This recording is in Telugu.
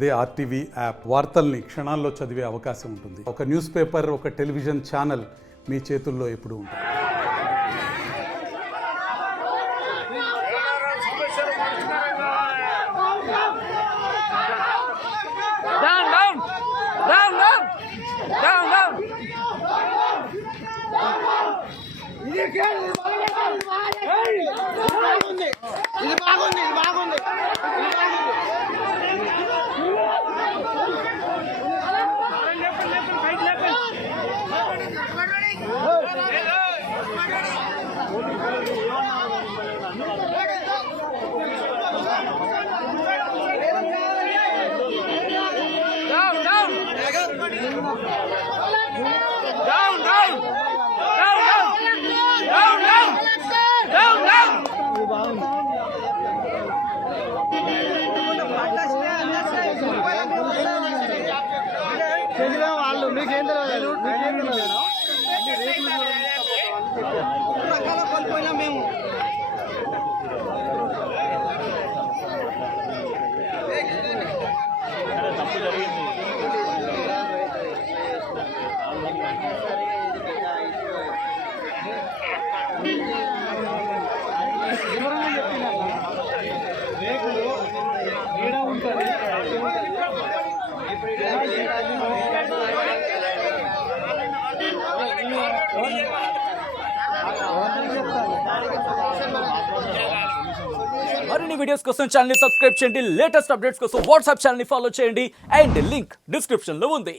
అదే ఆర్టీవీ యాప్ వార్తల్ని క్షణాల్లో చదివే అవకాశం ఉంటుంది. ఒక న్యూస్ పేపర్, ఒక టెలివిజన్ ఛానల్ మీ చేతుల్లో ఎప్పుడూ ఉంటుంది. మరిన్ని వీడియోస్ కోసం ఛానల్ ని సబ్స్క్రైబ్ చేయండి. లేటెస్ట్ అప్డేట్స్ కోసం వాట్సాప్ ఛానల్ ని ఫాలో చేయండి. అండ్ లింక్ డిస్క్రిప్షన్ లో ఉంది.